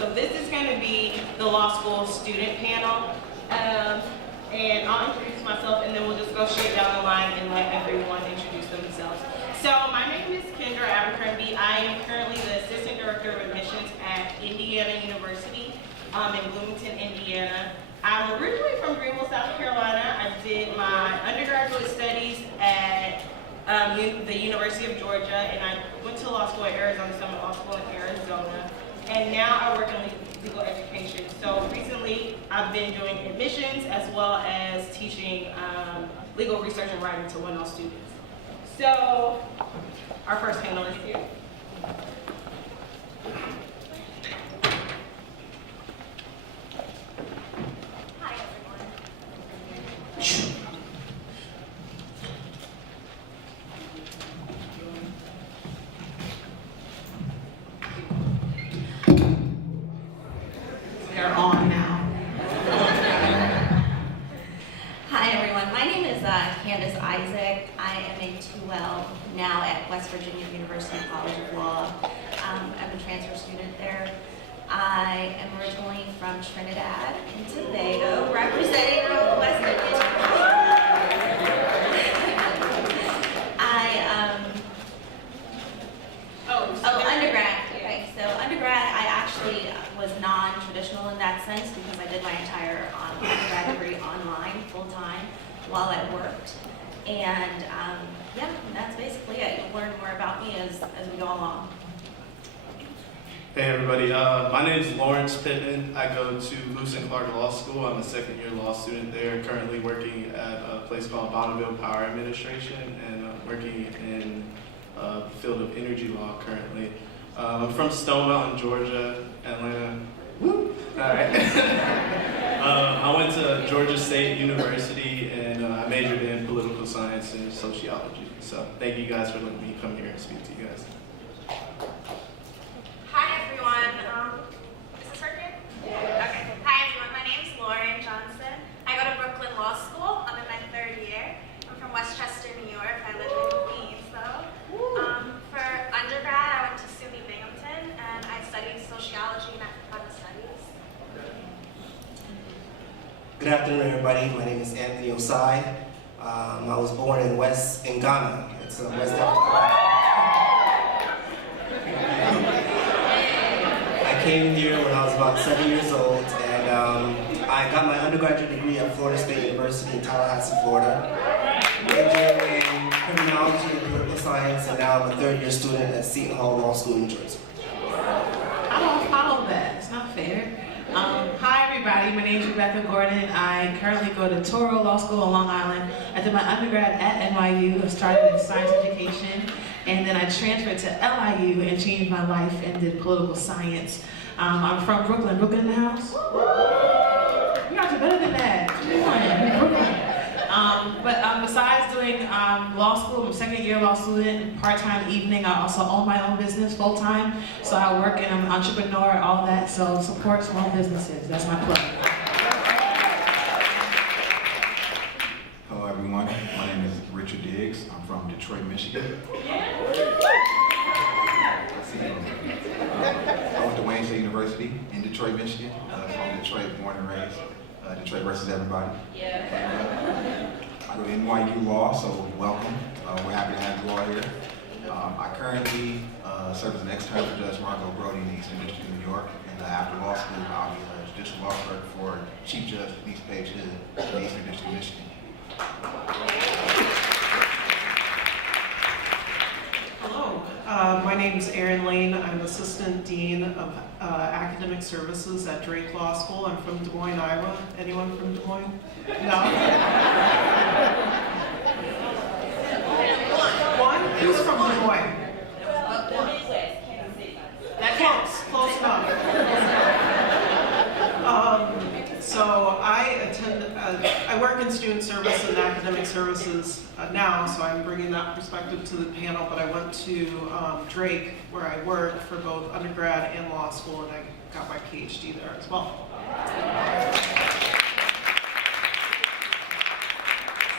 So this is going to be the law school student panel. And I'll introduce myself and then we'll just go straight down the line and let everyone introduce themselves. So my name is Kendra Abercrombie. I am currently the Assistant Director of Admissions at Indiana University in Bloomington, Indiana. I'm originally from Greenville, South Carolina. I did my undergraduate studies at the University of Georgia, and I went to law school at Arizona Summit Law School in Arizona. And now I work in legal education. So recently I've been doing admissions as well as teaching legal research and writing to Window students. So our first panelist here. Hi everyone. They're on now. Hi everyone. My name is Candace Isaac. I am a 2L now at West Virginia University College of Law. I'm a transfer student there. I am originally from Trinidad and Tobago, representing West Virginia. Undergrad. Okay, so undergrad, I actually was non-traditional in that sense because I did my entire undergrad degree online, full-time, while I worked. And yeah, that's basically it. You'll learn more about me as we go along. Hey everybody, my name is Lawrence Pittman. I go to Lewis and Clark Law School. I'm a second-year law student there, currently working at a place called Bonneville Power Administration and working in the field of energy law currently. I'm from Stone Mountain, Georgia, Atlanta. Woo! All right. I went to Georgia State University and I majored in political science and sociology. So thank you guys for letting me come here and speak to you guys. Hi everyone. Is this working? Yeah. Okay. Hi everyone. My name's Lauren Johnson. I go to Brooklyn Law School. I'm in my 3rd year. I'm from Westchester, New York. I live in Queens though. For undergrad, I went to SUNY Binghamton and I studied sociology and Africana studies. Good afternoon, everybody. My name is Anthony Osai. I was born in Ghana. It's West Africa. I came here when I was about 7 years old, and I got my undergraduate degree at Florida State University in Tallahassee, Florida. Majoring in criminology and political science, and now I'm a 3rd-year student at Seton Hall Law School in New Jersey. I don't follow that. It's not fair. Hi everybody, my name is Rebecca Gordon. I currently go to Toro Law School on Long Island. I did my undergrad at NYU, started in science education, and then I transferred to LIU and changed my life and did political science. I'm from Brooklyn. Brooklyn in the house? You guys are better than that. Come on, Brooklyn. But besides doing law school, I'm a 2nd-year law student, part-time evening. I also own my own business full-time. So I work and I'm an entrepreneur, all that. So support small businesses. That's my plug. Hello everyone, my name is Richard Diggs. I'm from Detroit, Michigan. I went to Wayne State University in Detroit, Michigan. From Detroit, born and raised. Detroit versus everybody. I go to NYU Law, so welcome. We're happy to have you all here. I currently serve as an extern for Judge Marco Brody in the Eastern District of New York. And after law school, I'll be a judicial law clerk for Chief Judge Denise Page Hood in the Eastern District of Michigan. Hello, my name is Erin Lane. I'm Assistant Dean of Academic Services at Drake Law School. I'm from Des Moines, Iowa. Anyone from Des Moines? No? One? Who's from Des Moines? That counts. Close enough. So I work in student service and academic services now, so I'm bringing that perspective to the panel, but I went to Drake, where I work for both undergrad and law school, and I got my PhD there as well.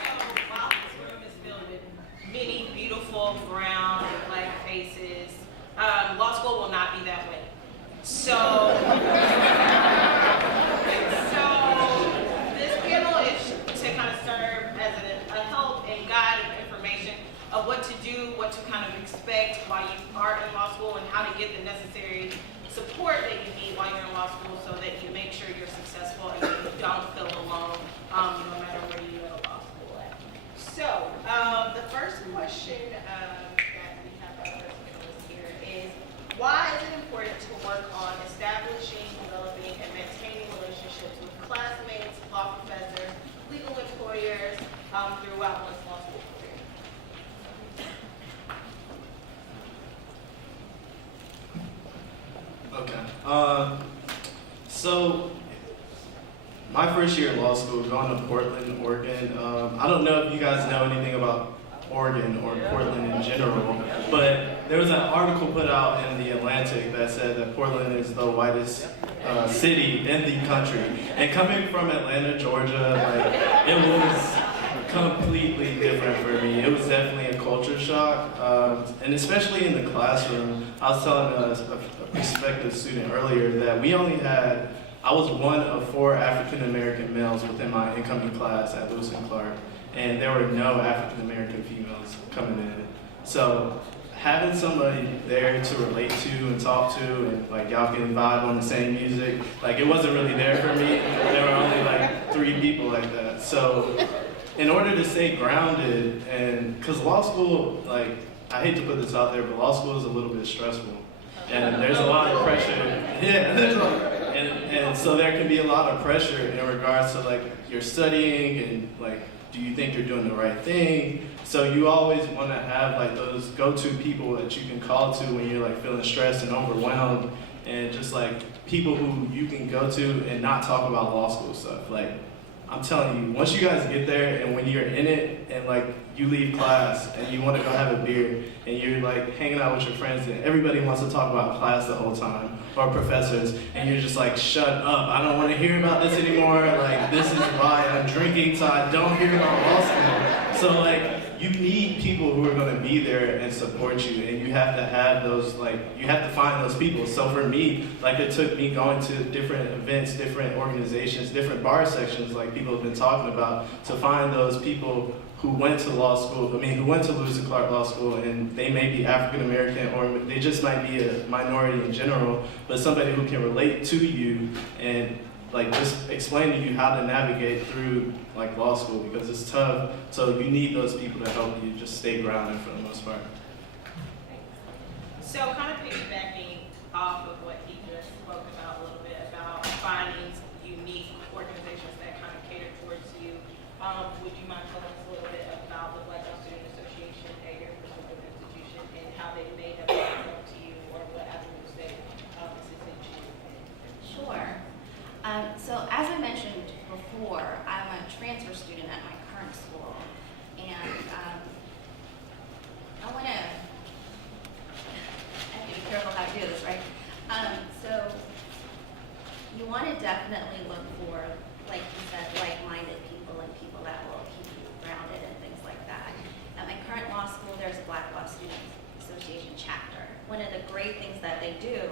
So while this room is filled with many beautiful brown and black faces, law school will not be that way. So what to do, what to kind of expect while you are in law school, and how to get the necessary support that you need while you're in law school so that you make sure you're successful and you don't feel alone no matter where you go to law school at. So, the first question that we have on the list here is, why is it important to work on establishing, developing, and maintaining relationships with classmates, law professors, legal employers throughout one's law school career? Okay. So my first year in law school, going to Portland, Oregon. I don't know if you guys know anything about Oregon or Portland in general, but there was an article put out in the Atlantic that said that Portland is the whitest city in the country. And coming from Atlanta, Georgia, like, it was completely different for me. It was definitely a culture shock, and especially in the classroom. I was telling a prospective student earlier that I was one of 4 African American males within my incoming class at Lewis and Clark, and there were no African American females coming in. So having somebody there to relate to and talk to, and like y'all can vibe on the same music, like it wasn't really there for me. There were only like 3 people like that. So in order to stay grounded, and because law school, like, I hate to put this out there, but law school is a little bit stressful. And there's a lot of pressure. Yeah, and so there can be a lot of pressure in regards to like your studying and like, do you think you're doing the right thing? So you always want to have like those go-to people that you can call to when you're like feeling stressed and overwhelmed, and just like people who you can go to and not talk about law school stuff. Like, I'm telling you, once you guys get there and when you're in it and like you leave class and you want to go have a beer and you're like hanging out with your friends and everybody wants to talk about class the whole time, or professors, and you're just like, shut up, I don't want to hear about this anymore. Like, this is why I'm drinking so I don't hear about law school. So like, you need people who are going to be there and support you, and you have to have those, like, you have to find those people. So for me, like, it took me going to different events, different organizations, different bar sections, like people have been talking about, to find those people who went to law school, who went to Lewis and Clark Law School, and they may be African American, or they just might be a minority in general, but somebody who can relate to you and like just explain to you how to navigate through like law school, because it's tough. So you need those people to help you just stay grounded for the most part. So kind of piggybacking off of what he just spoke about a little bit about finding unique organizations that kind of cater towards you, would you mind telling us a little bit about the Black Law Student Association at your respective institution and how they may have come to you, or what avenues they assisted you in? Sure. So as I mentioned before, I'm a transfer student at my current school, and I want to be careful how to do this, right? So you want to definitely look for, like you said, like-minded people and people that will keep you grounded and things like that. At my current law school, there's a Black Law Student Association chapter. One of the great things that they do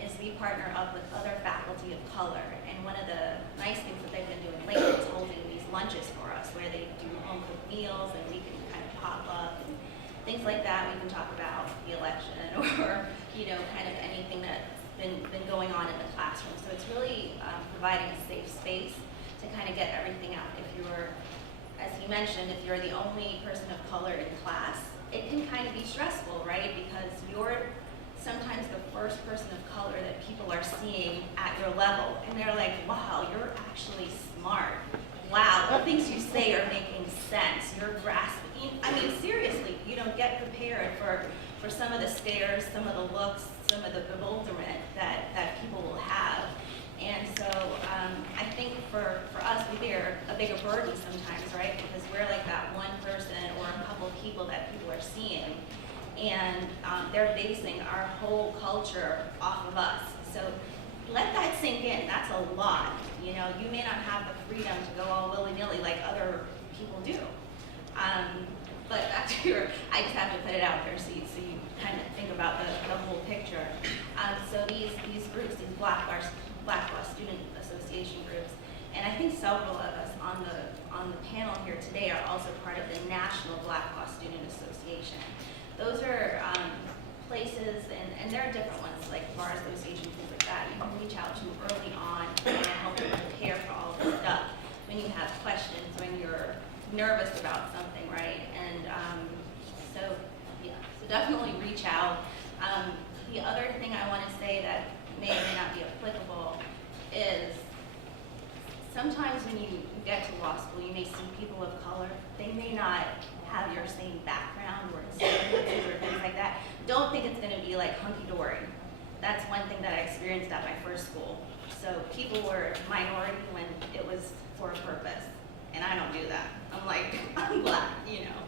is we partner up with other faculty of color, and one of the nice things that they've been doing lately is holding these lunches for us where they do home cooked meals and we can kind of pop up and things like that. We can talk about the election or kind of anything that's been going on in the classroom. So it's really providing a safe space to kind of get everything out. If you're, as he mentioned, if you're the only person of color in class, it can kind of be stressful, right? Because you're sometimes the first person of color that people are seeing at your level, and they're like, wow, you're actually smart. Wow, the things you say are making sense. You're grasping. I mean, seriously, get prepared for some of the stares, some of the looks, some of the bewilderment that people will have. And so I think for us, we bear a bigger burden sometimes, right? Because we're like that one person or a couple of people that people are seeing, and they're basing our whole culture off of us. So let that sink in. That's a lot. You may not have the freedom to go all willy-nilly like other people do. But I just have to put it out there so you kind of think about the whole picture. So these groups, these Black Law Student Association groups, and I think several of us on the panel here here today are also part of the National Black Law Student Association. Those are places, and there are different ones, like bar associations, things like that, you can reach out to early on and help you prepare for all this stuff when you have questions, when you're nervous about something, right? And so definitely reach out. The other thing I want to say that may or may not be applicable is sometimes when you get to law school, you may see people of color. They may not have your same background or experiences or things like that. Don't think it's going to be like hunky-dory. That's one thing that I experienced at my first school. So people were minority when it was for a purpose, and I don't do that. I'm like, I'm black, you know.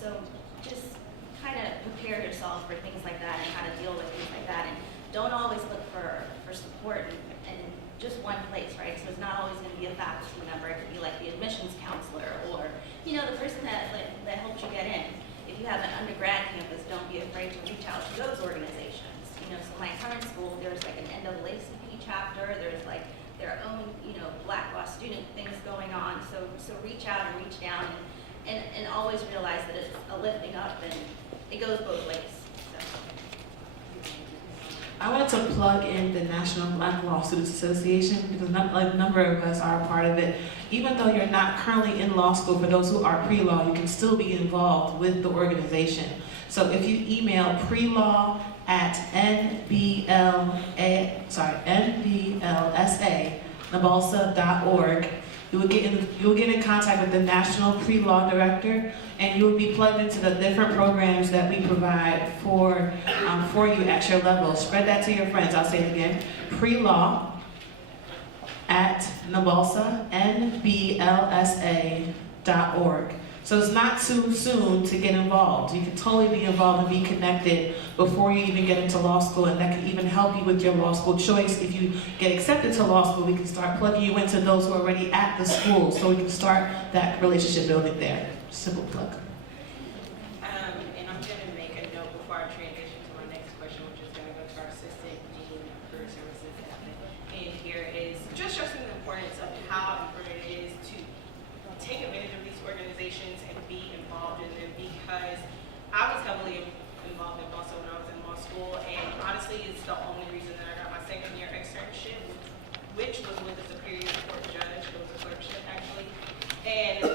So just kind of prepare yourself for things like that and how to deal with things like that. And don't always look for support in just one place, right? So it's not always going to be a faculty member. It could be like the admissions counselor or, you know, the person that helped you get in. If you have an undergrad campus, don't be afraid to reach out to those organizations. You know, so my current school, there's like an NAACP chapter. There's like their own, you know, Black Law student things going on. So reach out and reach down and always realize that it's a lifting up and it goes both ways. So. I wanted to plug in the National Black Law Students Association because a number of us are a part of it. Even though you're not currently in law school, for those who are pre-law, you can still be involved with the organization. So if you email pre-law at NBPLC.org, you will get in contact with the National Pre-Law Director, and you will be plugged into the different programs that we provide for you at your level. Spread that to your friends. I'll say it again. Pre-Law at NBLSA.org. So it's not too soon to get involved. You can totally be involved and be connected before you even get into law school, and that can even help you with your law school choice. If you get accepted to law school, we can start plugging you into those who are already at the school, so we can start that relationship building there. Simple plug. And I'm going to make a note before I transition to my next question, which is going to go to our assistant dean for services admin. And here is just stressing the importance of how important it is to take advantage of these organizations and be involved in them, because I was heavily involved in also when I was in law school, and honestly it's the only reason that I got my second year externship, which was with a superior court judge. It was a clerkship actually, and